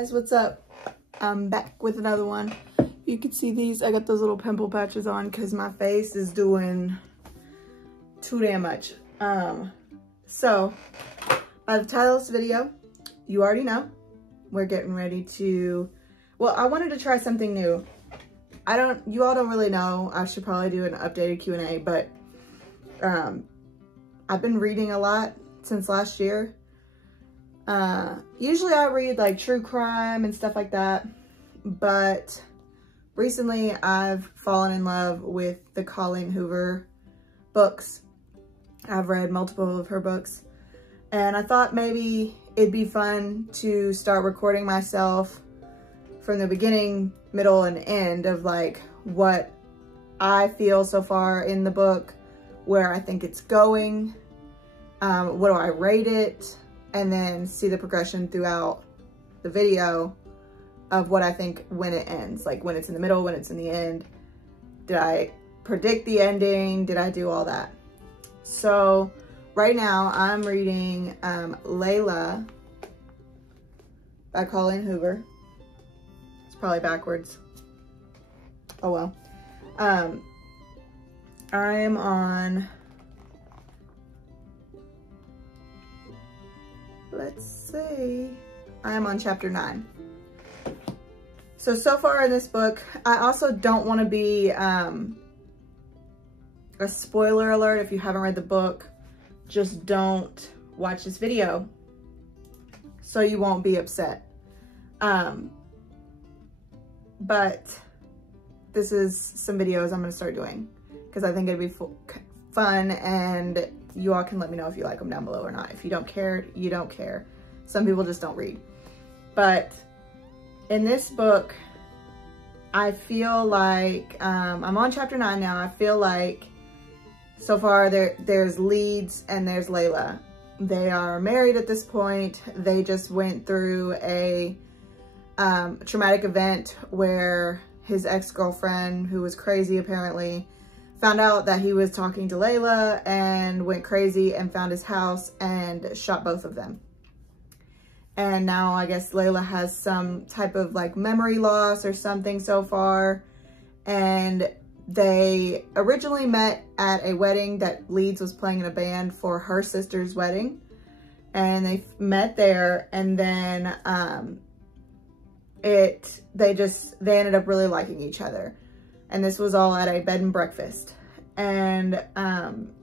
guys, what's up? I'm back with another one. You can see these, I got those little pimple patches on because my face is doing too damn much. So by the title of this video, you already know we're getting ready to, well, I wanted to try something new. You all don't really know, I should probably do an updated Q&A, but I've been reading a lot since last year. Usually I read like true crime and stuff like that, but recently I've fallen in love with the Colleen Hoover books. I've read multiple of her books, and I thought maybe it'd be fun to start recording myself from the beginning, middle, and end of like what I feel so far in the book, where I think it's going, what do I rate it, and then see the progression throughout the video of what I think when it ends, like when it's in the middle, when it's in the end. Did I predict the ending? Did I do all that? So right now I'm reading LAYLA by Colleen Hoover. It's probably backwards. Oh well. I am on, let's see, I am on chapter 9. So far in this book, I also don't want to be a spoiler alert. If you haven't read the book, just don't watch this video so you won't be upset. But this is some videos I'm going to start doing because I think it'd be fun, and you all can let me know if you like them down below or not. If you don't care, you don't care. Some people just don't read. But in this book, I feel like, I'm on chapter 9 now. I feel like so far there's Leeds and there's LAYLA. They are married at this point. They just went through a traumatic event where his ex-girlfriend, who was crazy apparently, found out that he was talking to LAYLA and went crazy and found his house and shot both of them. And now I guess LAYLA has some type of like memory loss or something so far. And they originally met at a wedding that Leeds was playing in a band for her sister's wedding. And they met there, and then they ended up really liking each other. And this was all at a bed and breakfast. And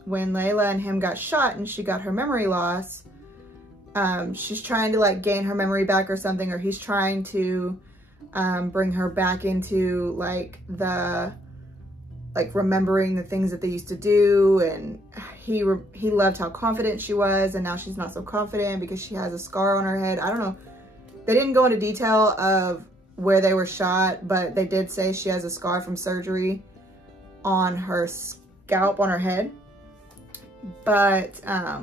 when LAYLA and him got shot and she got her memory loss, she's trying to like gain her memory back or something, or he's trying to bring her back into like remembering the things that they used to do. And he loved how confident she was, and now she's not so confident because she has a scar on her head. I don't know. They didn't go into detail of where they were shot, but they did say she has a scar from surgery on her scalp, on her head. But I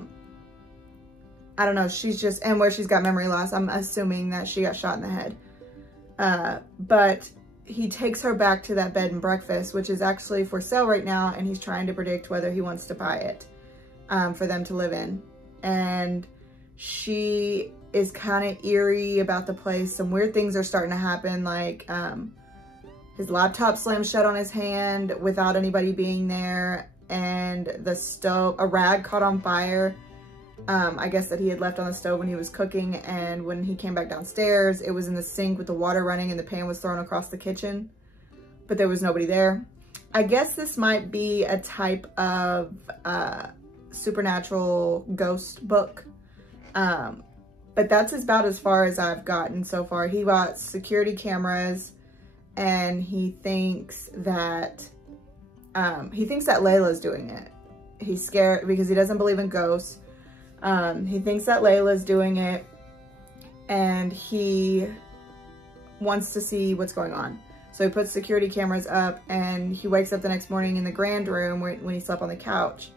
don't know, she's just, and where she's got memory loss, I'm assuming that she got shot in the head. But he takes her back to that bed and breakfast, which is actually for sale right now, and he's trying to predict whether he wants to buy it for them to live in. And she is kind of eerie about the place. Some weird things are starting to happen, like his laptop slammed shut on his hand without anybody being there, and the stove, a rag caught on fire. I guess that he had left on the stove when he was cooking, and when he came back downstairs, it was in the sink with the water running and the pan was thrown across the kitchen, but there was nobody there. I guess this might be a type of supernatural ghost book. But that's about as far as I've gotten so far. He bought security cameras, and he thinks that LAYLA's doing it. He's scared because he doesn't believe in ghosts. He thinks that LAYLA's doing it, and he wants to see what's going on. So he puts security cameras up, and he wakes up the next morning in the grand room when he slept on the couch,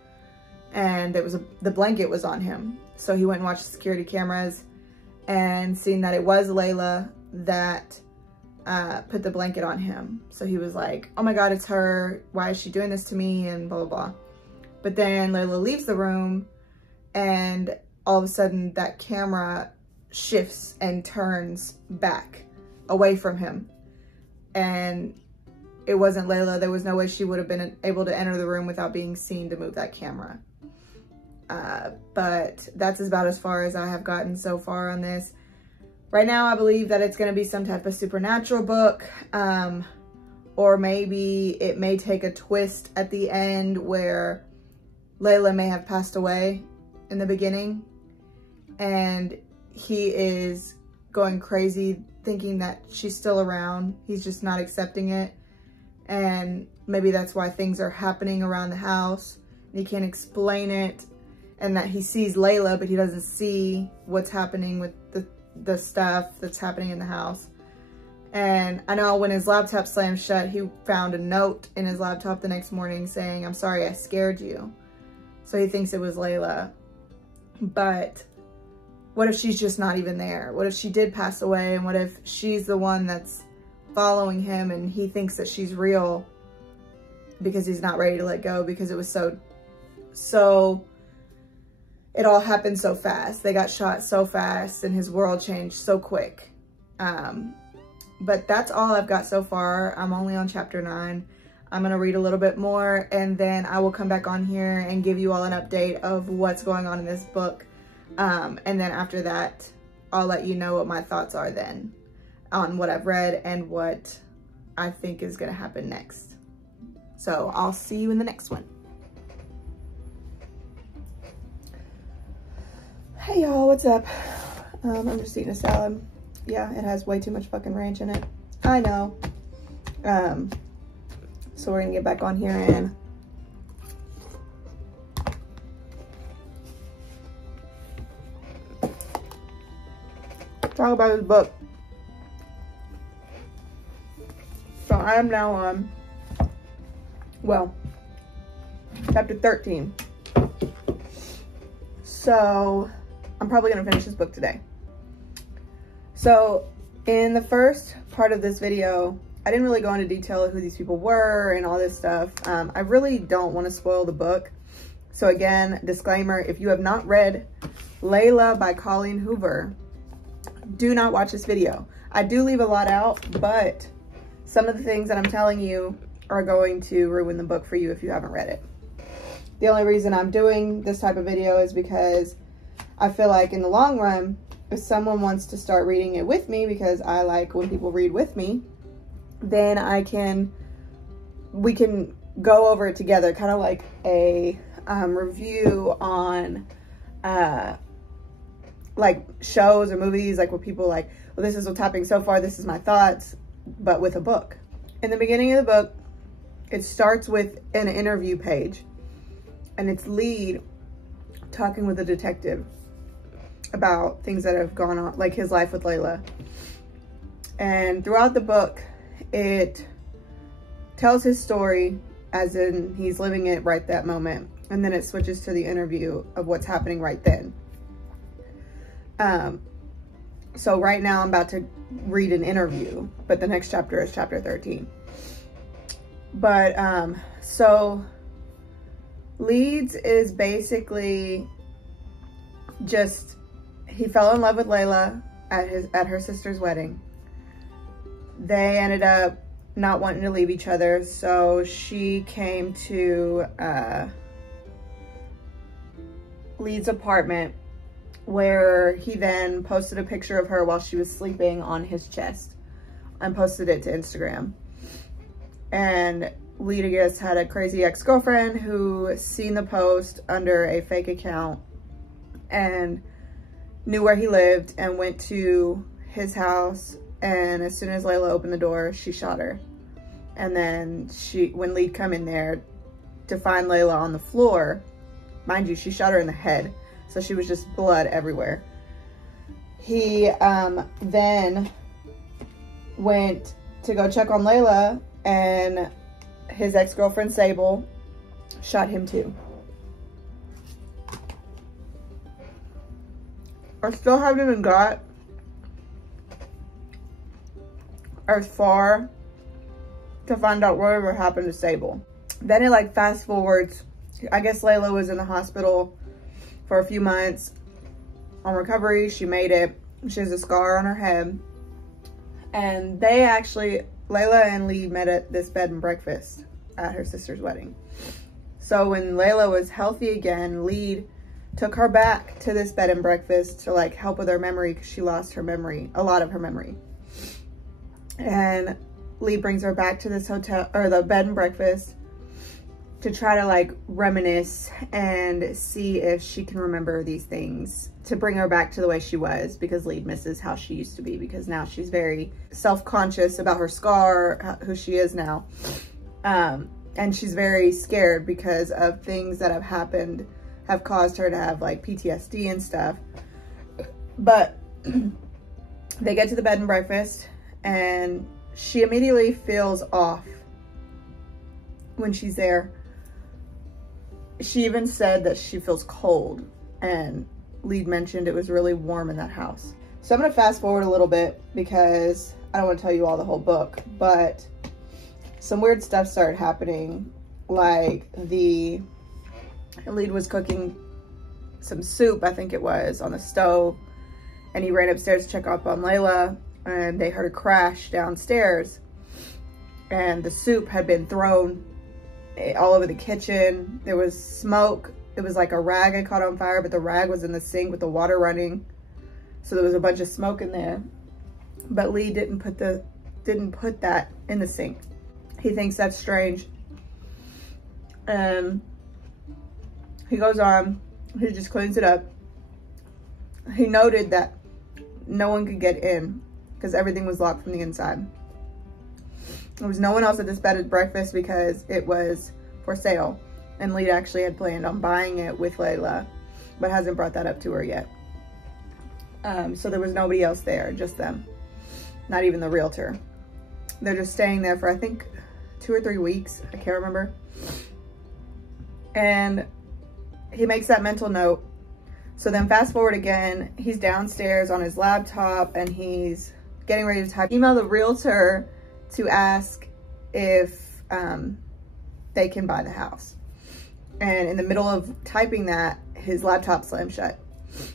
and the blanket was on him. So he went and watched the security cameras and seen that it was LAYLA that put the blanket on him. So he was like, oh my God, it's her. Why is she doing this to me? And blah, blah, blah. But then LAYLA leaves the room, and all of a sudden that camera shifts and turns back away from him. And it wasn't Layla. There was no way she would have been able to enter the room without being seen to move that camera. But that's about as far as I have gotten so far on this. Right now, I believe that it's going to be some type of supernatural book. Or maybe it may take a twist at the end where Layla may have passed away in the beginning. And he is going crazy thinking that she's still around. He's just not accepting it. And maybe that's why things are happening around the house. And he can't explain it. And that he sees Layla, but he doesn't see what's happening with the stuff that's happening in the house. And I know when his laptop slammed shut, he found a note in his laptop the next morning saying, "I'm sorry I scared you." So he thinks it was Layla. But what if she's just not even there? What if she did pass away? And what if she's the one that's following him and he thinks that she's real because he's not ready to let go, because it was so it all happened so fast. They got shot so fast and his world changed so quick. But that's all I've got so far. I'm only on chapter 9. I'm going to read a little bit more and then I will come back on here and give you all an update of what's going on in this book. And then after that, I'll let you know what my thoughts are then on what I've read and what I think is going to happen next. So I'll see you in the next one. Hey y'all, what's up? I'm just eating a salad. Yeah, it has way too much fucking ranch in it. I know. So we're gonna get back on here and talk about this book. So I am now on, well, chapter 13. So I'm probably gonna finish this book today. So in the first part of this video, I didn't really go into detail of who these people were and all this stuff. I really don't want to spoil the book. So again, disclaimer, if you have not read Layla by Colleen Hoover, do not watch this video. I do leave a lot out, but some of the things that I'm telling you are going to ruin the book for you if you haven't read it. The only reason I'm doing this type of video is because I feel like in the long run, if someone wants to start reading it with me, because I like when people read with me, then we can go over it together, kind of like a review on like shows or movies, like where people like, well, this is what's happening so far, this is my thoughts, but with a book. In the beginning of the book, it starts with an interview page, and it's Lead talking with a detective about things that have gone on, like his life with Layla. And throughout the book, it tells his story as in he's living it right that moment. And then it switches to the interview of what's happening right then. So right now I'm about to read an interview, but the next chapter is chapter 13. But, so Leeds is basically just, he fell in love with Layla at her sister's wedding. They ended up not wanting to leave each other, so she came to Leeds' apartment, where he then posted a picture of her while she was sleeping on his chest and posted it to Instagram. And Lead, I guess, had a crazy ex-girlfriend who seen the post under a fake account and knew where he lived and went to his house. And as soon as Layla opened the door, she shot her. And then when Lead come in there to find Layla on the floor, mind you, she shot her in the head. So she was just blood everywhere. He then went to go check on Layla, and his ex-girlfriend Sable shot him too. I still haven't even got as far to find out whatever happened to Sable. Then it like fast forwards. I guess Layla was in the hospital for a few months on recovery. She made it. She has a scar on her head. And they actually, LAYLA and Lee met at this bed and breakfast at her sister's wedding. So when LAYLA was healthy again, Lee took her back to this bed and breakfast to like help with her memory, because she lost her memory, a lot of her memory. And Lee brings her back to this hotel, or the bed and breakfast, to try to like reminisce and see if she can remember these things, to bring her back to the way she was, because Lee misses how she used to be, because now she's very self-conscious about her scar, who she is now. And she's very scared because of things that have happened, have caused her to have like PTSD and stuff. But they get to the bed and breakfast and she immediately feels off when she's there. She even said that she feels cold, and Lee mentioned it was really warm in that house. So I'm gonna fast forward a little bit because I don't want to tell you all the whole book, but some weird stuff started happening. Like Lee was cooking some soup, I think it was, on the stove, and he ran upstairs to check up on LAYLA, and they heard a crash downstairs, and the soup had been thrown all over the kitchen. There was smoke. It was like a rag had caught on fire, but the rag was in the sink with the water running, so there was a bunch of smoke in there. But Lee didn't put that in the sink. He thinks that's strange. He goes on, he just cleans it up. He noted that no one could get in because everything was locked from the inside. There was no one else at this bed and breakfast because it was for sale. And Lee actually had planned on buying it with LAYLA, but hasn't brought that up to her yet. So there was nobody else there, just them. Not even the realtor. They're just staying there for, I think, 2 or 3 weeks. I can't remember. And he makes that mental note. So then fast forward again, he's downstairs on his laptop and he's getting ready to type, email the realtor to ask if they can buy the house. And in the middle of typing that, his laptop slammed shut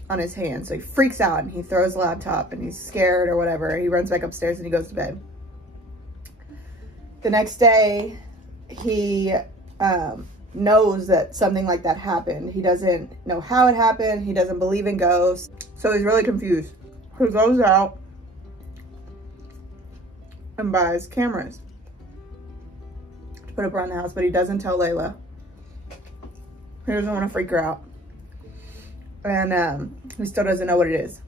on his hand. So he freaks out and he throws the laptop and he's scared or whatever. He runs back upstairs and he goes to bed. The next day, he knows that something like that happened. He doesn't know how it happened. He doesn't believe in ghosts. So he's really confused. He goes out and buys cameras to put up around the house, but he doesn't tell LAYLA. He doesn't want to freak her out. And he still doesn't know what it is.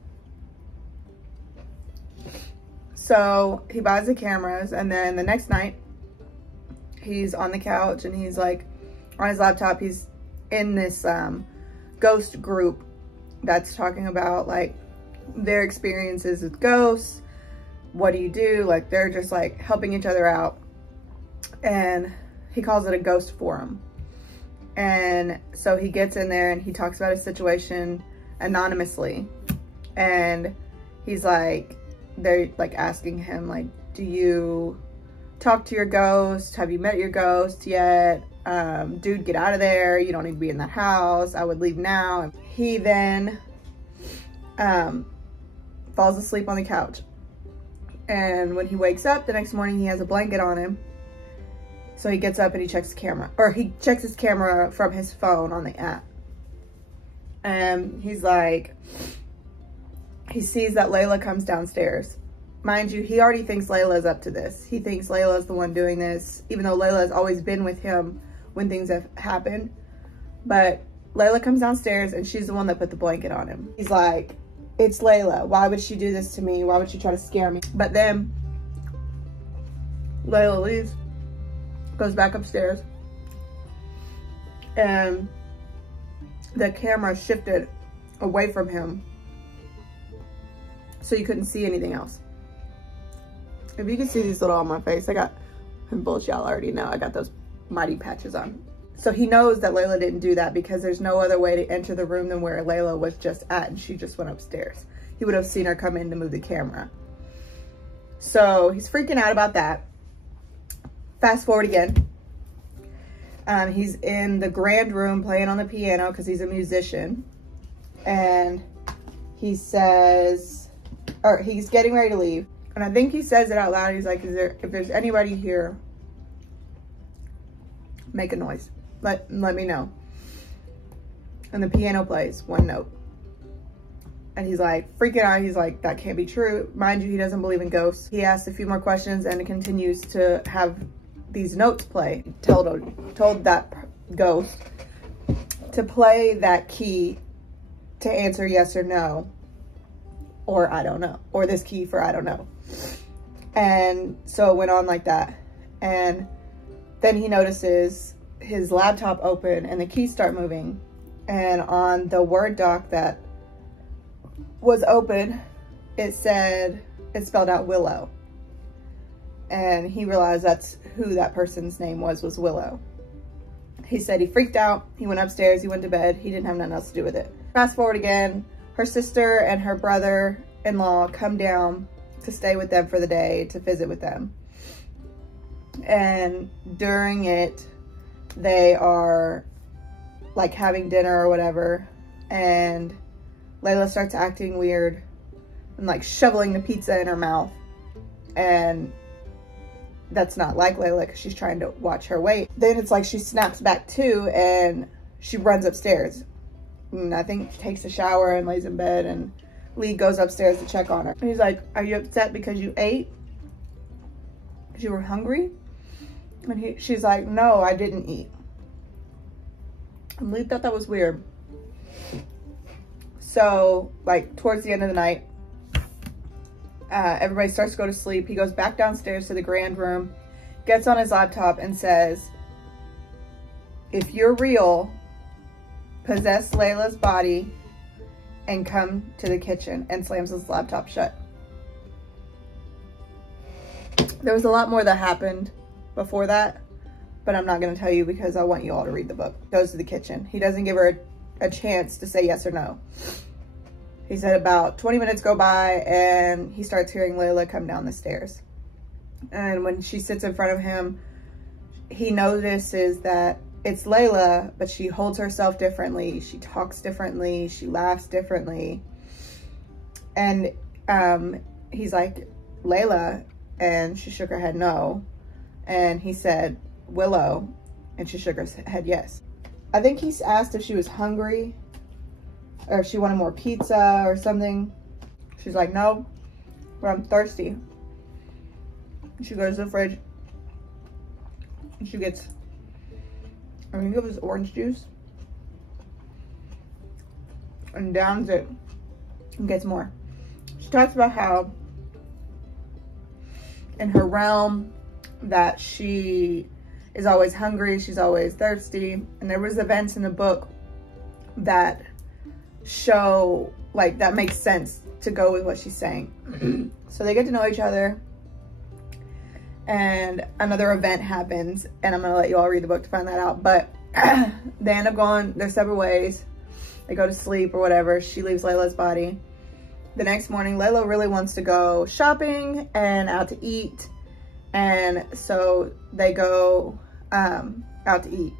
So he buys the cameras, and then the next night, he's on the couch and he's like, on his laptop, he's in this ghost group that's talking about like their experiences with ghosts. What do you do? Like, they're just like helping each other out. And he calls it a ghost forum. And so he gets in there and he talks about his situation anonymously. And he's like, they're like asking him, like, do you talk to your ghost? Have you met your ghost yet? Dude, get out of there. You don't need to be in that house. I would leave now. And he then falls asleep on the couch. And when he wakes up the next morning, he has a blanket on him. So he gets up and he checks the camera, or he checks his camera from his phone on the app. And he's like, he sees that LAYLA comes downstairs. Mind you, he already thinks LAYLA's up to this. He thinks LAYLA's the one doing this, even though LAYLA has always been with him when things have happened. But LAYLA comes downstairs and she's the one that put the blanket on him. He's like, it's LAYLA. Why would she do this to me? Why would she try to scare me? But then LAYLA leaves, goes back upstairs, and the camera shifted away from him so you couldn't see anything else. If you can see these little on my face, I got pimples, y'all already know. I got those mighty patches on. So he knows that LAYLA didn't do that because there's no other way to enter the room than where LAYLA was just at, and she just went upstairs. He would have seen her come in to move the camera. So he's freaking out about that. Fast forward again. He's in the grand room playing on the piano because he's a musician. And he says, or he's getting ready to leave. And I think he says it out loud. He's like, if there's anybody here, make a noise. Let me know. And the piano plays one note. And he's like freaking out. He's like, that can't be true. Mind you, he doesn't believe in ghosts. He asks a few more questions and continues to have these notes play. Told that ghost to play that key to answer yes or no, or I don't know, or this key for I don't know. And so it went on like that. And then he notices his laptop open and the keys start moving. And on the Word doc that was open, it spelled out Willow. And he realized that's who that person's name was Willow. He said he freaked out. He went upstairs, he went to bed. He didn't have nothing else to do with it. Fast forward again, her sister and her brother-in-law come down to stay with them for the day, to visit with them. And during it, they are like having dinner or whatever. And Layla starts acting weird and like shoveling the pizza in her mouth. And that's not like Layla because she's trying to watch her weight. Then it's like she snaps back too and she runs upstairs. And I think takes a shower and lays in bed, and Lee goes upstairs to check on her. And he's like, are you upset because you ate? Because you were hungry? And she's like, no, I didn't eat. And Lee thought that was weird. So like towards the end of the night, everybody starts to go to sleep. He goes back downstairs to the grand room, gets on his laptop and says, if you're real, possess Layla's body and come to the kitchen, and slams his laptop shut. There was a lot more that happened before that, but I'm not going to tell you because I want you all to read the book. Goes to the kitchen. He doesn't give her a chance to say yes or no. He said about 20 minutes go by and he starts hearing Layla come down the stairs. And when she sits in front of him, he notices that it's Layla, but she holds herself differently. She talks differently. She laughs differently. And he's like, Layla? And she shook her head no. And he said, Willow? And she shook her head yes. I think he's asked if she was hungry or if she wanted more pizza or something. She's like, no, but I'm thirsty. She goes to the fridge and she gets, I think it was orange juice, and downs it and gets more. She talks about how in her realm that she is always hungry, she's always thirsty, and there was events in the book that show, like, that makes sense to go with what she's saying. So they get to know each other, and another event happens, and I'm gonna let you all read the book to find that out, but they end up going their separate ways. They go to sleep or whatever. She leaves Layla's body. The next morning, Layla really wants to go shopping and out to eat, and so they go out to eat.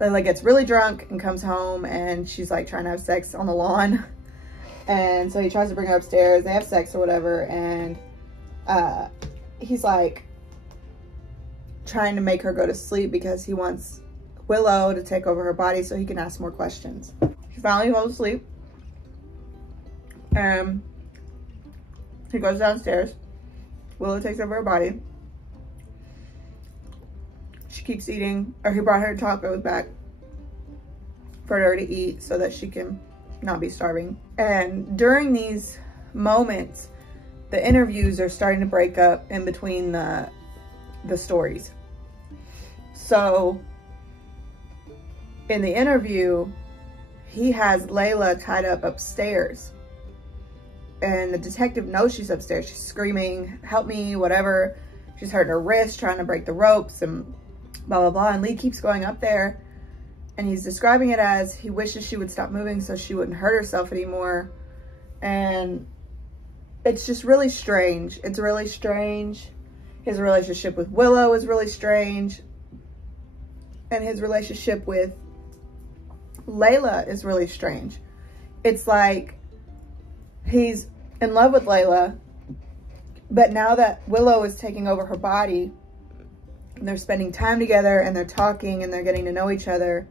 Layla gets really drunk and comes home, and she's like trying to have sex on the lawn. And so he tries to bring her upstairs. They have sex or whatever, and he's like trying to make her go to sleep because he wants Willow to take over her body so he can ask more questions. She finally falls asleep. He goes downstairs. Willow takes over her body. She keeps eating, or he brought her tacos back for her to eat so that she can not be starving. And during these moments, the interviews are starting to break up in between the stories. So in the interview, he has Layla tied up upstairs, and the detective knows she's upstairs. She's screaming, help me, whatever. She's hurting her wrist, trying to break the ropes and blah, blah, blah. And Lee keeps going up there, and he's describing it as he wishes she would stop moving so she wouldn't hurt herself anymore. And it's just really strange. It's really strange. His relationship with Willow is really strange. And his relationship with Layla is really strange. It's like he's in love with Layla. But now that Willow is taking over her body, and they're spending time together and they're talking and they're getting to know each other,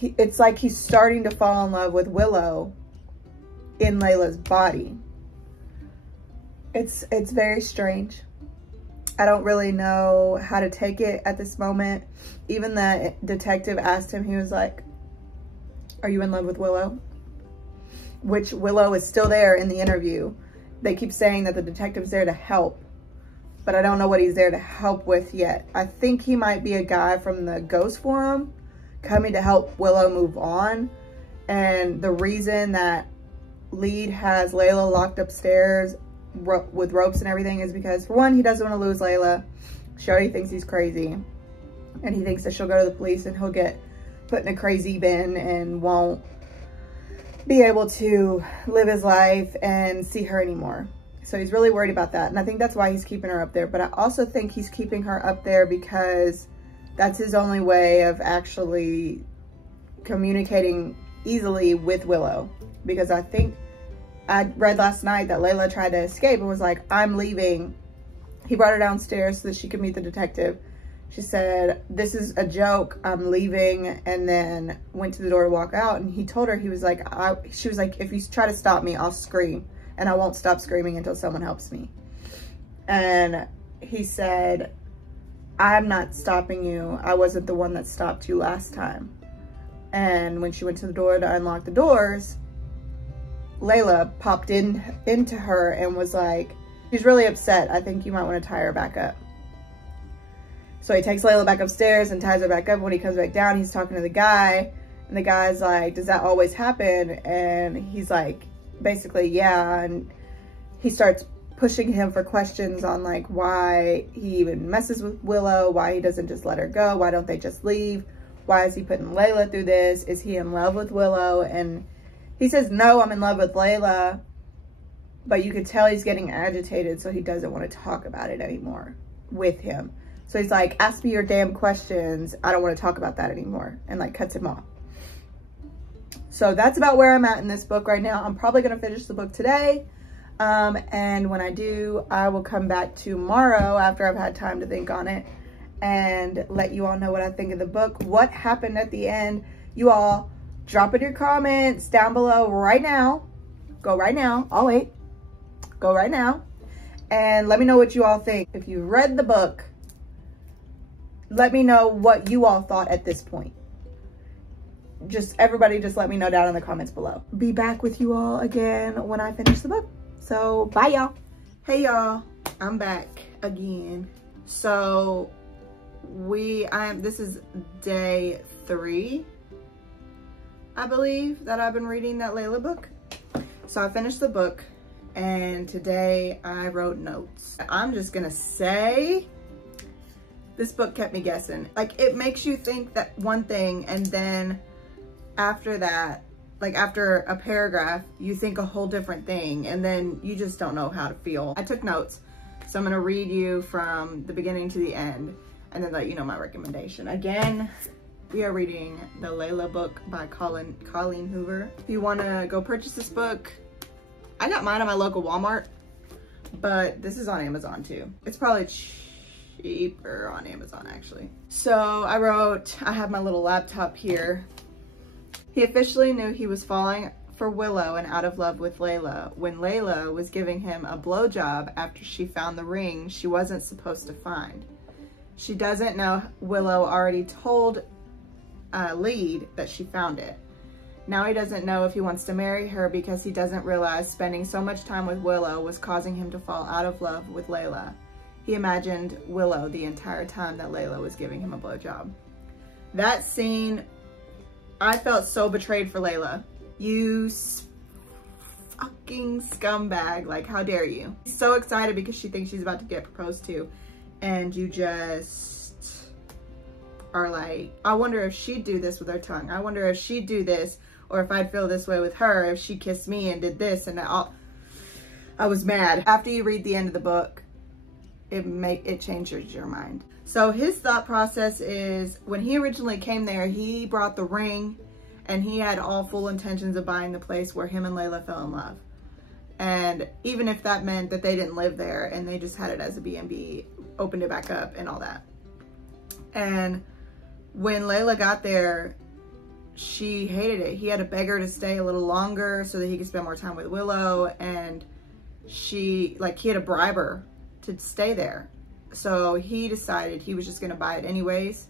it's like he's starting to fall in love with Willow in Layla's body. It's very strange. I don't really know how to take it at this moment. Even the detective asked him, he was like, "Are you in love with Willow?" Which Willow is still there in the interview. They keep saying that the detective's there to help, but I don't know what he's there to help with yet. I think he might be a guy from the Ghost Forum coming to help Willow move on. And the reason that Lead has Layla locked upstairs with ropes and everything is because, for one, he doesn't want to lose Layla. She already thinks he's crazy, and he thinks that she'll go to the police and he'll get put in a crazy bin and won't be able to live his life and see her anymore. So he's really worried about that, and I think that's why he's keeping her up there. But I also think he's keeping her up there because that's his only way of actually communicating easily with Willow. Because I think I read last night that Layla tried to escape and was like, "I'm leaving." He brought her downstairs so that she could meet the detective. She said, "This is a joke, I'm leaving," and then went to the door to walk out. And he told her, he was like, she was like, "If you try to stop me, I'll scream, and I won't stop screaming until someone helps me." And he said, "I'm not stopping you. I wasn't the one that stopped you last time." And when she went to the door to unlock the doors, Layla popped into her and was like, "She's really upset. I think you might want to tie her back up." So he takes Layla back upstairs and ties her back up. When he comes back down, he's talking to the guy, and the guy's like, "Does that always happen?" And he's like, basically, "Yeah." And he starts pushing him for questions on like why he even messes with Willow, why he doesn't just let her go, why don't they just leave, why is he putting Layla through this, is he in love with Willow? And he says, "No, I'm in love with Layla," but you could tell he's getting agitated, so he doesn't want to talk about it anymore with him. So he's like, "Ask me your damn questions. I don't want to talk about that anymore," and like cuts him off. So that's about where I'm at in this book right now. I'm probably going to finish the book today. And when I do, I will come back tomorrow after I've had time to think on it and let you all know what I think of the book. What happened at the end? You all drop in your comments down below right now. Go right now. I'll wait. Go right now. And let me know what you all think. If you read the book, let me know what you all thought at this point. Everybody just let me know down in the comments below. Be back with you all again when I finish the book. So bye, y'all. Hey y'all, I'm back again. So this is day 3, I believe, that I've been reading that Layla book. So I finished the book, and today I wrote notes. I'm just gonna say, this book kept me guessing. Like, it makes you think that one thing, and then after that, like after a paragraph, you think a whole different thing, and then you just don't know how to feel. I took notes, so I'm gonna read you from the beginning to the end, and then let you know my recommendation. Again, we are reading the Layla book by Colleen Hoover. If you wanna go purchase this book, I got mine at my local Walmart, but this is on Amazon too. It's probably cheaper on Amazon actually. So I have my little laptop here. He officially knew he was falling for Willow and out of love with Layla when Layla was giving him a blowjob after she found the ring she wasn't supposed to find. She doesn't know Willow already told Lead that she found it. Now he doesn't know if he wants to marry her because he doesn't realize spending so much time with Willow was causing him to fall out of love with Layla. He imagined Willow the entire time that Layla was giving him a blowjob. That scene, I felt so betrayed for Layla. You fucking scumbag, like how dare you? She's so excited because she thinks she's about to get proposed to, and you just are like, I wonder if she'd do this with her tongue. I wonder if she'd do this, or if I'd feel this way with her if she kissed me and did this, and I was mad. After you read the end of the book, it changes your mind. So his thought process is, when he originally came there, he brought the ring and he had all full intentions of buying the place where him and Layla fell in love. And even if that meant that they didn't live there and they just had it as a B&B, opened it back up and all that. And when Layla got there, she hated it. He had to beg her to stay a little longer so that he could spend more time with Willow. And he had to bribe her to stay there. So he decided he was just gonna buy it anyways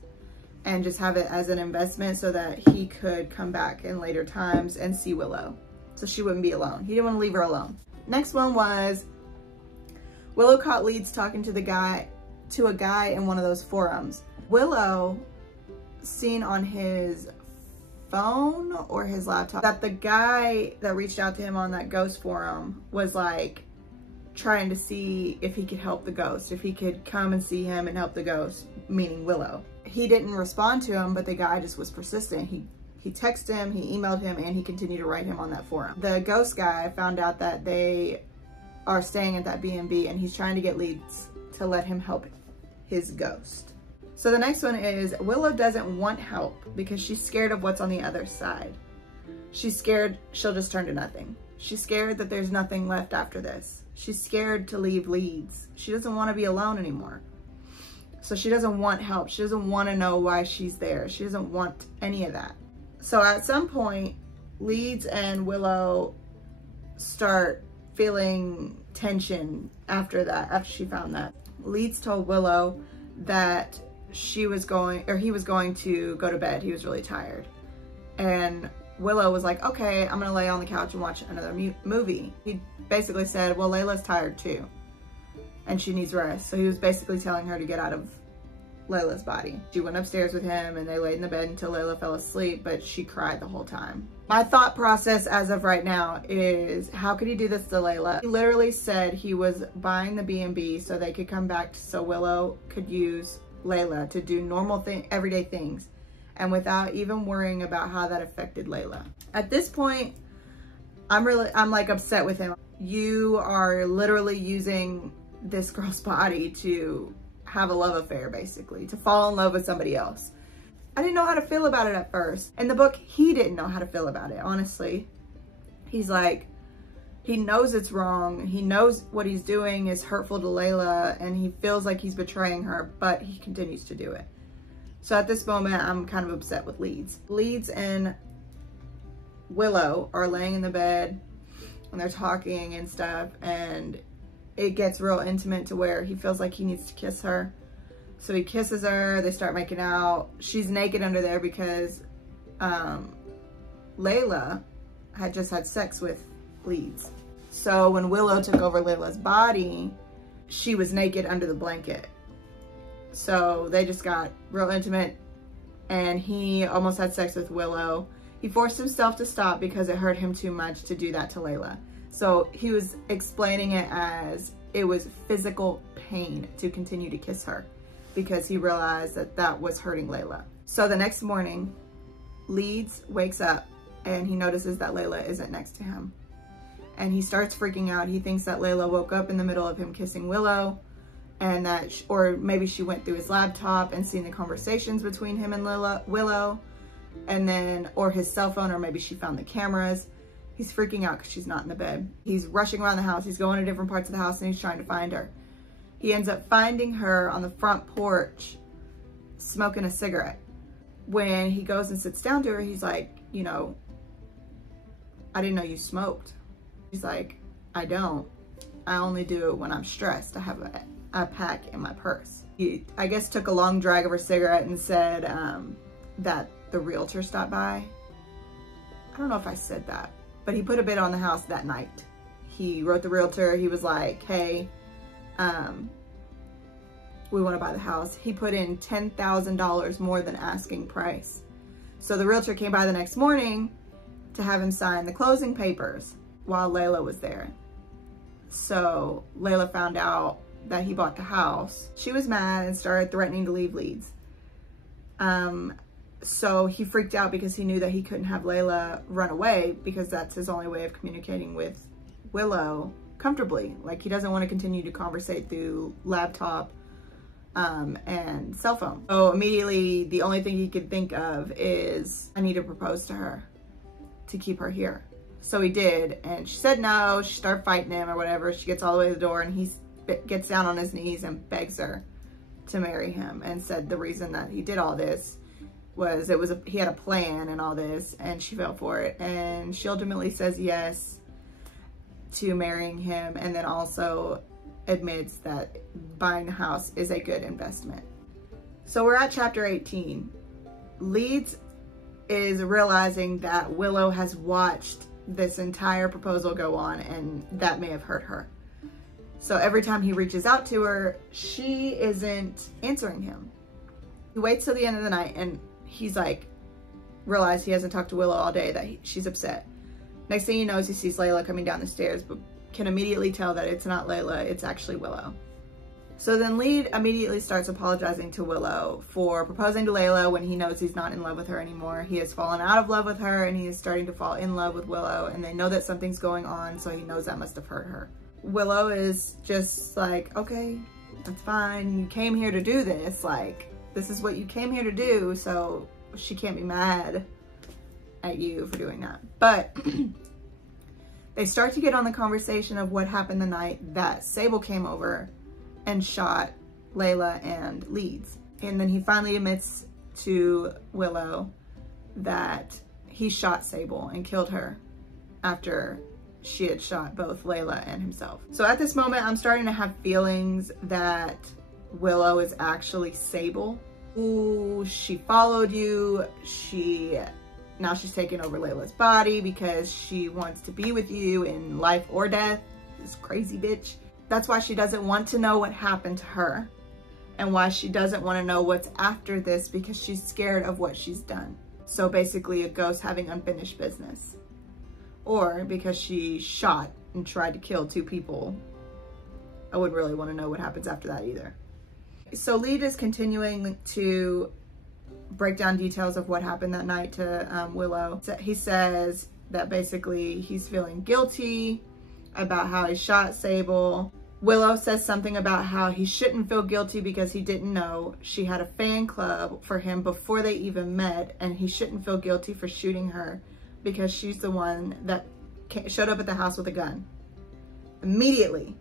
and just have it as an investment so that he could come back in later times and see Willow, so she wouldn't be alone. He didn't want to leave her alone. Next one was Willow caught Leeds talking to a guy in one of those forums. Willow seen on his phone or his laptop that the guy that reached out to him on that ghost forum was like trying to see if he could help the ghost, if he could come and see him and help the ghost, meaning Willow. He didn't respond to him, but the guy just was persistent. He texted him, he emailed him, and he continued to write him on that forum. The ghost guy found out that they are staying at that B&B, and he's trying to get Leeds to let him help his ghost. So the next one is Willow doesn't want help because she's scared of what's on the other side. She's scared she'll just turn to nothing. She's scared that there's nothing left after this. She's scared to leave Leeds. She doesn't want to be alone anymore. So she doesn't want help. She doesn't want to know why she's there. She doesn't want any of that. So at some point, Leeds and Willow start feeling tension after she found that. Leeds told Willow that he was going to go to bed. He was really tired. And Willow was like, okay, I'm gonna lay on the couch and watch another movie. He basically said, well, Layla's tired too, and she needs rest. So he was basically telling her to get out of Layla's body. She went upstairs with him and they laid in the bed until Layla fell asleep, but she cried the whole time. My thought process as of right now is, how could he do this to Layla? He literally said he was buying the B&B so they could come back so Willow could use Layla to do normal everyday things, and without even worrying about how that affected Layla. At this point, I'm like upset with him. You are literally using this girl's body to have a love affair, basically, to fall in love with somebody else. I didn't know how to feel about it at first. In the book, he didn't know how to feel about it, honestly. He's like, he knows it's wrong. He knows what he's doing is hurtful to Layla, and he feels like he's betraying her, but he continues to do it. So at this moment, I'm kind of upset with Leeds. Leeds and Willow are laying in the bed and they're talking and stuff, and it gets real intimate to where he feels like he needs to kiss her. So he kisses her, they start making out. She's naked under there because Layla had just had sex with Leeds. So when Willow took over Layla's body, she was naked under the blanket. So they just got real intimate, and he almost had sex with Willow. He forced himself to stop because it hurt him too much to do that to Layla. So he was explaining it as it was physical pain to continue to kiss her because he realized that that was hurting Layla. So the next morning, Leeds wakes up and he notices that Layla isn't next to him. And he starts freaking out. He thinks that Layla woke up in the middle of him kissing Willow, and that, or maybe she went through his laptop and seen the conversations between him and Willow, and then, or his cell phone, or maybe she found the cameras. He's freaking out because she's not in the bed. He's rushing around the house. He's going to different parts of the house and he's trying to find her. He ends up finding her on the front porch, smoking a cigarette. When he goes and sits down to her, he's like, you know, I didn't know you smoked. She's like, I don't. I only do it when I'm stressed. I have a pack in my purse. He, I guess, took a long drag of her cigarette and said that the realtor stopped by. I don't know if I said that, but he put a bid on the house that night. He wrote the realtor. He was like, hey, we want to buy the house. He put in $10,000 more than asking price. So the realtor came by the next morning to have him sign the closing papers while Layla was there. So Layla found out that he bought the house. She was mad and started threatening to leave Leeds. So he freaked out because he knew that he couldn't have Layla run away because that's his only way of communicating with Willow comfortably. Like, he doesn't want to continue to conversate through laptop and cell phone. So immediately the only thing he could think of is, I need to propose to her to keep her here. So he did, and she said no. She started fighting him or whatever. She gets all the way to the door, and he gets down on his knees and begs her to marry him, and said the reason that he did all this was he had a plan and all this, and she fell for it. And she ultimately says yes to marrying him, and then also admits that buying the house is a good investment. So we're at chapter 18. Leeds is realizing that Willow has watched this entire proposal go on, and that may have hurt her. So every time he reaches out to her, she isn't answering him. He waits till the end of the night, and he's like, realized he hasn't talked to Willow all day, that she's upset. Next thing he knows, he sees Layla coming down the stairs, but can immediately tell that it's not Layla, it's actually Willow. So then Lead immediately starts apologizing to Willow for proposing to Layla when he knows he's not in love with her anymore. He has fallen out of love with her, and he is starting to fall in love with Willow, and they know that something's going on, so he knows that must have hurt her. Willow is just like, okay, that's fine. You came here to do this. Like, this is what you came here to do, so she can't be mad at you for doing that. But they start to get on the conversation of what happened the night that Sable came over and shot Layla and Leeds. And then he finally admits to Willow that he shot Sable and killed her after she had shot both Layla and himself. So at this moment, I'm starting to have feelings that Willow is actually Sable. Ooh, she followed you. Now she's taking over Layla's body because she wants to be with you in life or death. This crazy bitch. That's why she doesn't want to know what happened to her, and why she doesn't want to know what's after this, because she's scared of what she's done. So basically a ghost having unfinished business. Or because she shot and tried to kill 2 people. I wouldn't really want to know what happens after that either. So Lead is continuing to break down details of what happened that night to Willow. He says that basically he's feeling guilty about how he shot Sable. Willow says something about how he shouldn't feel guilty because he didn't know she had a fan club for him before they even met, and he shouldn't feel guilty for shooting her because she's the one that showed up at the house with a gun. Immediately,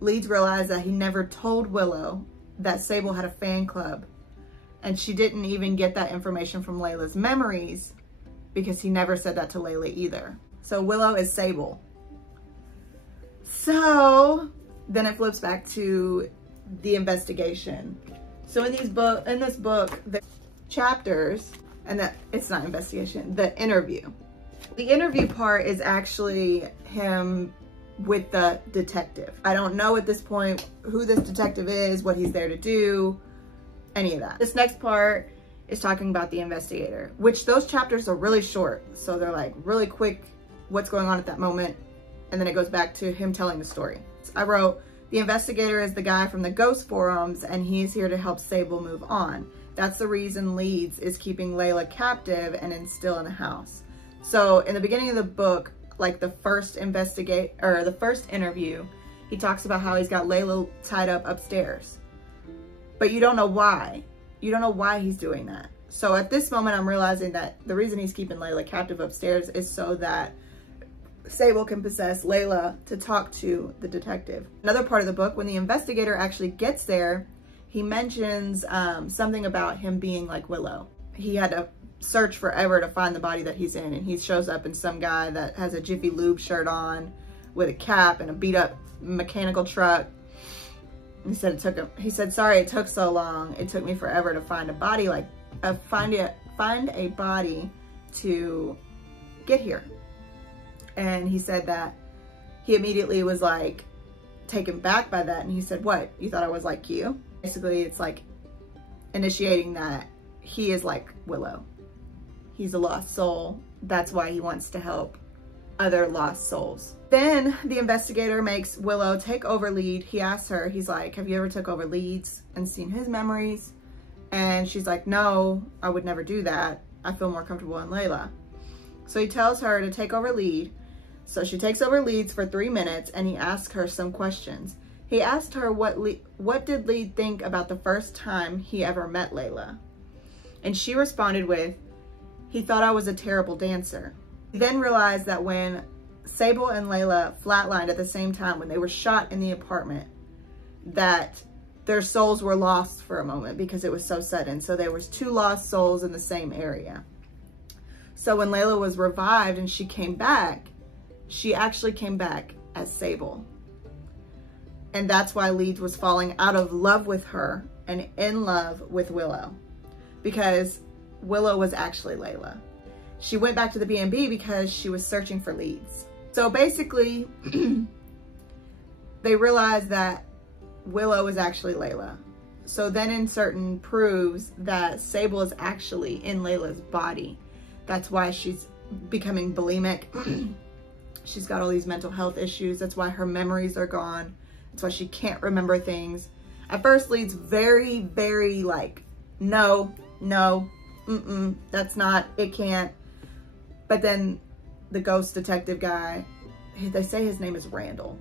Leeds realized that he never told Willow that Sable had a fan club, and she didn't even get that information from Layla's memories because he never said that to Layla either. So Willow is Sable. So then it flips back to the investigation. So in this book, the chapters, and that it's not investigation, the interview. The interview part is actually him with the detective. I don't know at this point who this detective is, what he's there to do, any of that. This next part is talking about the investigator, which those chapters are really short. So they're like really quick, what's going on at that moment. And then it goes back to him telling the story. So I wrote, the investigator is the guy from the ghost forums, and he's here to help Sable move on. That's the reason Leeds is keeping Layla captive and still in the house. So in the beginning of the book, like the first interview, he talks about how he's got Layla tied up upstairs. But you don't know why. You don't know why he's doing that. So at this moment, I'm realizing that the reason he's keeping Layla captive upstairs is so that Sable can possess Layla to talk to the detective. Another part of the book, when the investigator actually gets there, he mentions something about him being like Willow. He had to search forever to find the body that he's in, and he shows up in some guy that has a Jiffy Lube shirt on with a cap and a beat up mechanical truck. He said sorry it took so long. It took me forever to find a body find a body to get here. And he said that he immediately was like taken back by that, and he said, what, you thought I was like you? Basically, it's like initiating that he is like Willow. He's a lost soul. That's why he wants to help other lost souls. Then the investigator makes Willow take over Lead. He asks her, he's like, have you ever took over Leeds and seen his memories? And she's like, no, I would never do that. I feel more comfortable in Layla. So he tells her to take over Lead. So she takes over Leeds for 3 minutes, and he asks her some questions. He asked her what did Lead think about the first time he ever met Layla? And she responded with, he thought I was a terrible dancer. He then realized that when Sable and Layla flatlined at the same time, when they were shot in the apartment, that their souls were lost for a moment because it was so sudden. So there was 2 lost souls in the same area. So when Layla was revived and she came back, she actually came back as Sable. And that's why Leeds was falling out of love with her and in love with Willow, because Willow was actually Layla. She went back to the B&B because she was searching for Leeds. So basically, they realized that Willow is actually Layla. So then Incertain proves that Sable is actually in Layla's body. That's why she's becoming bulimic. She's got all these mental health issues. That's why her memories are gone. That's why she can't remember things. At first, Leeds very, very like, no, that's not, it can't. But then the ghost detective guy, they say his name is Randall.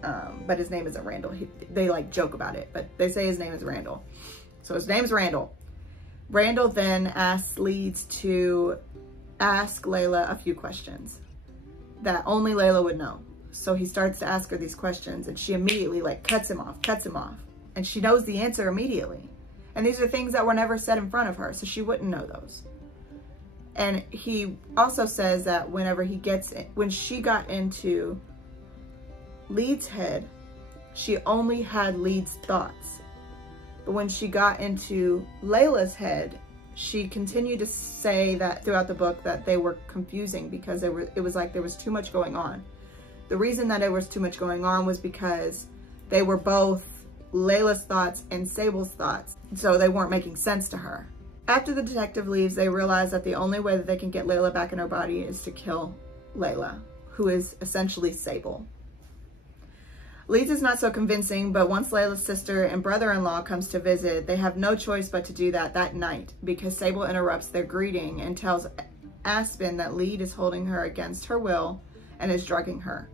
But his name isn't Randall. They like joke about it, but they say his name is Randall. So his name's Randall. Randall then asks Leeds to ask Layla a few questions that only Layla would know. So he starts to ask her these questions and she immediately like cuts him off. And she knows the answer immediately. And these are things that were never said in front of her, so she wouldn't know those. And he also says that when she got into Leeds' head, she only had Leeds' thoughts. But when she got into Layla's head, she continued to say that throughout the book that they were confusing because it was like there was too much going on. The reason that there was too much going on was because they were both Layla's thoughts and Sable's thoughts, so they weren't making sense to her. After the detective leaves, they realize that the only way that they can get Layla back in her body is to kill Layla, who is essentially Sable. Leeds is not so convincing, but once Layla's sister and brother-in-law comes to visit, they have no choice but to do that night because Sable interrupts their greeting and tells Aspen that Leeds is holding her against her will and is drugging her.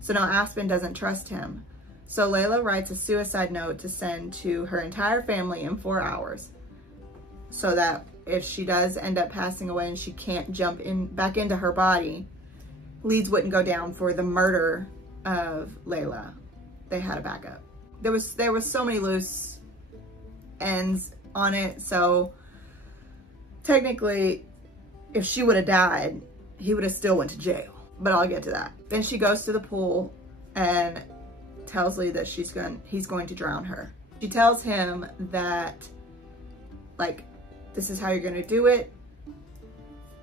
So now Aspen doesn't trust him. So Layla writes a suicide note to send to her entire family in 4 hours so that if she does end up passing away and she can't jump back into her body, Leeds wouldn't go down for the murder of Layla. They had a backup. There was so many loose ends on it, so technically if she would have died, he would have still went to jail, but I'll get to that. Then she goes to the pool and tells Lee that he's going to drown her. She tells him that like, this is how you're gonna do it.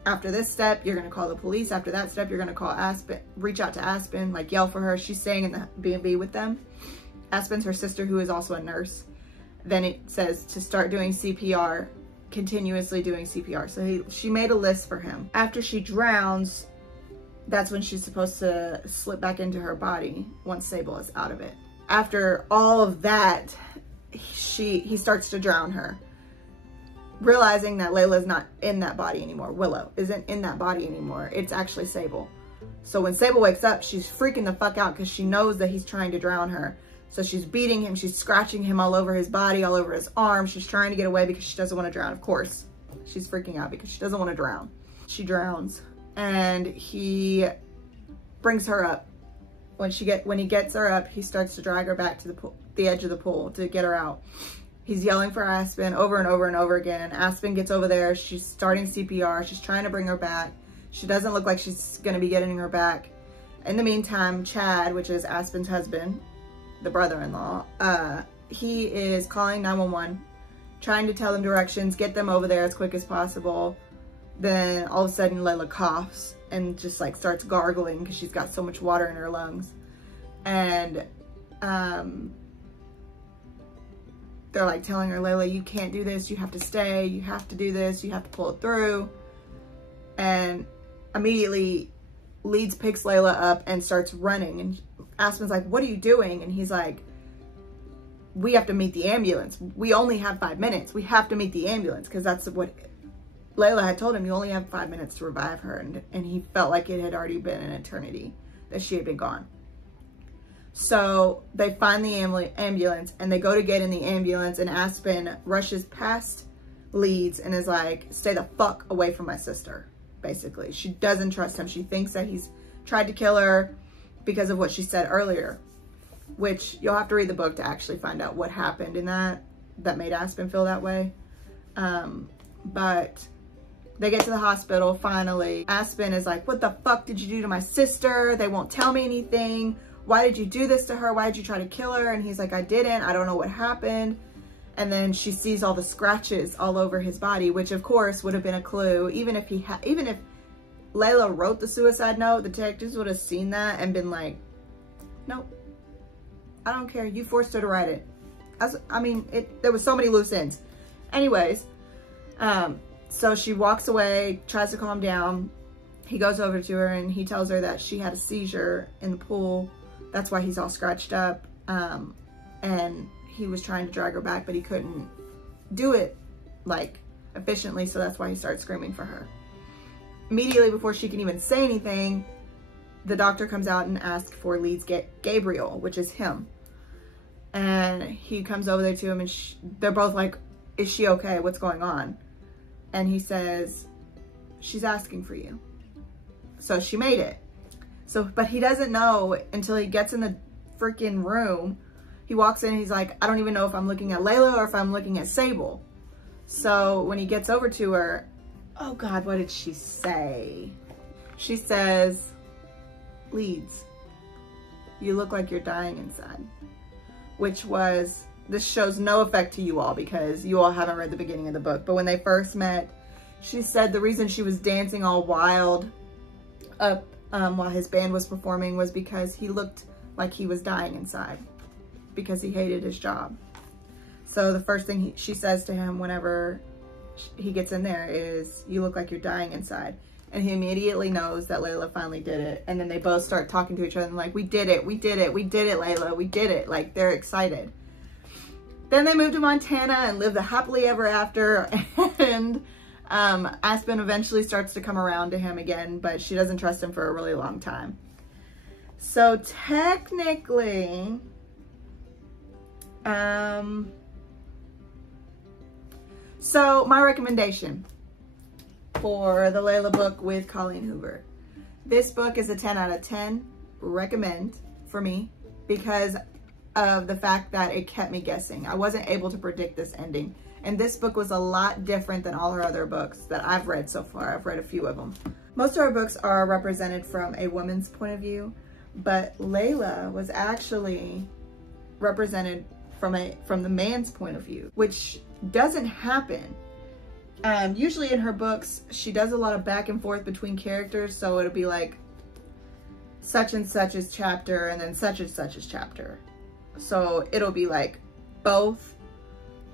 After this step, you're gonna call the police. After that step, you're gonna call Aspen, reach out to Aspen, like yell for her. She's staying in the B&B with them. Aspen's her sister, who is also a nurse. Then it says to start doing CPR, continuously doing CPR. So she made a list for him. After she drowns, that's when she's supposed to slip back into her body once Sable is out of it. After all of that, he starts to drown her, realizing that Layla's not in that body anymore. Willow isn't in that body anymore. It's actually Sable. So when Sable wakes up, she's freaking the fuck out because she knows that he's trying to drown her. So she's beating him. She's scratching him all over his body, all over his arms. She's trying to get away because she doesn't want to drown. Of course, she's freaking out because she doesn't want to drown. She drowns and he brings her up. When he gets her up, he starts to drag her back to the edge of the pool to get her out. He's yelling for Aspen over and over and over again. Aspen gets over there. She's starting CPR. She's trying to bring her back. She doesn't look like she's going to be getting her back. In the meantime, Chad, which is Aspen's husband, the brother-in-law, he is calling 911, trying to tell them directions, get them over there as quick as possible. Then all of a sudden, Layla coughs and just like starts gargling because she's got so much water in her lungs. And they're like telling her, Layla, you can't do this. You have to stay. You have to do this. You have to pull it through. And immediately Leeds picks Layla up and starts running. And Aspen's like, what are you doing? And he's like, we have to meet the ambulance. We only have 5 minutes. We have to meet the ambulance. Because that's what Layla had told him. You only have 5 minutes to revive her. And he felt like it had already been an eternity that she had been gone. So they find the ambulance and they go to get in the ambulance, and Aspen rushes past Leeds and is like, stay the fuck away from my sister, basically. She doesn't trust him. She thinks that he's tried to kill her because of what she said earlier, which you'll have to read the book to actually find out what happened in that made Aspen feel that way. But they get to the hospital finally. Aspen is like, what the fuck did you do to my sister? They won't tell me anything. Why did you do this to her? Why did you try to kill her? And he's like, I didn't. I don't know what happened. And then she sees all the scratches all over his body, which of course would have been a clue. Even if Layla wrote the suicide note, the detectives would have seen that and been like, nope, I don't care. You forced her to write it. There was so many loose ends. Anyways, so she walks away, tries to calm down. He goes over to her and he tells her that she had a seizure in the pool. That's why he's all scratched up. And he was trying to drag her back, but he couldn't do it like efficiently. So that's why he starts screaming for her. Immediately before she can even say anything, the doctor comes out and asks for Lee's Gabriel, which is him. And he comes over there to him and they're both like, is she okay? What's going on? And he says, she's asking for you. So she made it. But he doesn't know until he gets in the freaking room. He walks in and he's like, I don't even know if I'm looking at Layla or if I'm looking at Sable. So when he gets over to her, oh God, what did she say? She says, Leeds, you look like you're dying inside. This shows no effect to you all because you all haven't read the beginning of the book. But when they first met, she said the reason she was dancing all wild up while his band was performing was because he looked like he was dying inside because he hated his job. So the first thing she says to him whenever he gets in there is, you look like you're dying inside. And he immediately knows that Layla finally did it. And then they both start talking to each other and like, we did it, Layla, we did it. Like, they're excited. Then they move to Montana and live the happily ever after. And Aspen eventually starts to come around to him again, but she doesn't trust him for a really long time. So technically, so my recommendation for the Layla book with Colleen Hoover. This book is a 10 out of 10 recommend for me because of the fact that it kept me guessing. I wasn't able to predict this ending. And this book was a lot different than all her other books that I've read so far. I've read a few of them. Most of her books are represented from a woman's point of view, but Layla was actually represented from the man's point of view, which doesn't happen. Usually in her books, she does a lot of back and forth between characters, so it'll be like such and such is chapter and then such and such is chapter. So it'll be like both,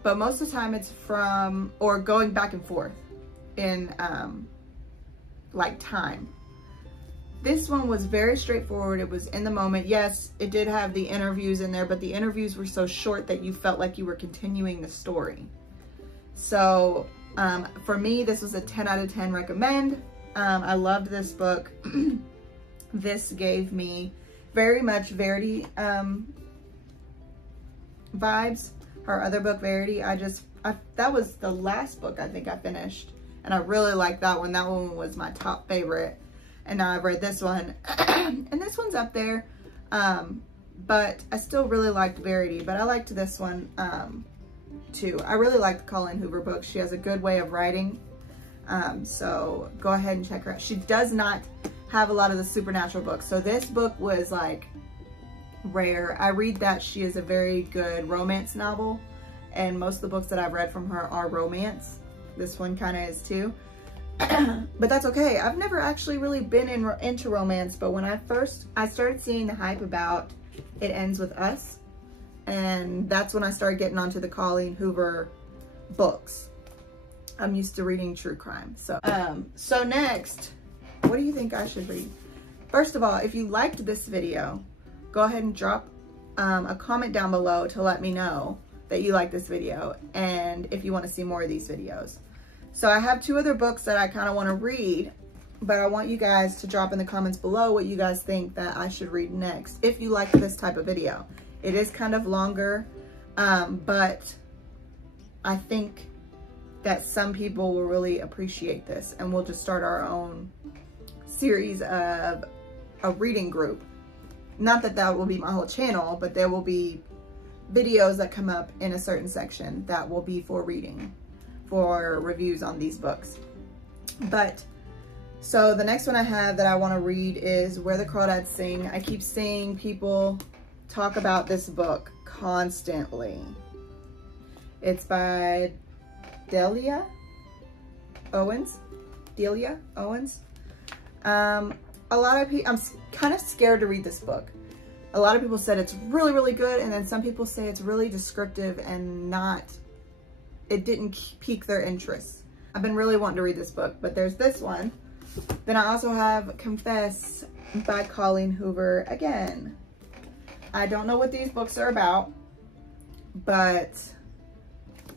but most of the time it's from, or going back and forth in like time. This one was very straightforward. It was in the moment. Yes, it did have the interviews in there, but the interviews were so short that you felt like you were continuing the story. So for me, this was a 10 out of 10 recommend. I loved this book. This gave me very much Verity vibes. Her other book, Verity, that was the last book I think I finished. And I really liked that one. That one was my top favorite. And now I've read this one. And this one's up there. But I still really liked Verity. But I liked this one too. I really like the Colleen Hoover book. She has a good way of writing. So go ahead and check her out. She does not have a lot of the supernatural books. So this book was like rare. I read that she is a very good romance novel. And most of the books that I've read from her are romance. This one kind of is too. But that's okay. I've never actually really been into romance. But when I started seeing the hype about It Ends With Us. And that's when I started getting onto the Colleen Hoover books. I'm used to reading true crime. So next, what do you think I should read? First of all, if you liked this video, go ahead and drop a comment down below to let me know that you like this video and if you want to see more of these videos. So I have 2 other books that I kind of want to read, but I want you guys to drop in the comments below what you guys think that I should read next if you like this type of video. It is kind of longer, but I think that some people will really appreciate this, and we'll just start our own series of a reading group. Not that that will be my whole channel, but there will be videos that come up in a certain section that will be for reading, for reviews on these books. But so the next one I have that I want to read is Where the Crawdads Sing. I keep seeing people talk about this book constantly. It's by Delia Owens. A lot of people, I'm kind of scared to read this book. A lot of people said it's really, really good, and then some people say it's really descriptive and it didn't pique their interest. I've been really wanting to read this book, but there's this one. Then I also have Confess by Colleen Hoover again. I don't know what these books are about, but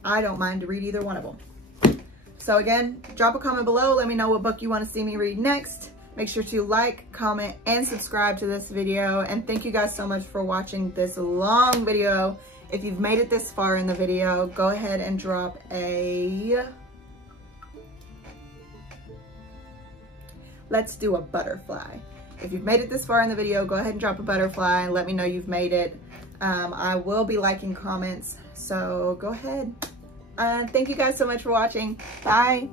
I don't mind to read either one of them. So again, drop a comment below. Let me know what book you want to see me read next. Make sure to like, comment, and subscribe to this video. And thank you guys so much for watching this long video. If you've made it this far in the video, go ahead and drop a... Let's do a butterfly. If you've made it this far in the video, go ahead and drop a butterfly and let me know you've made it. I will be liking comments, so go ahead. Thank you guys so much for watching. Bye.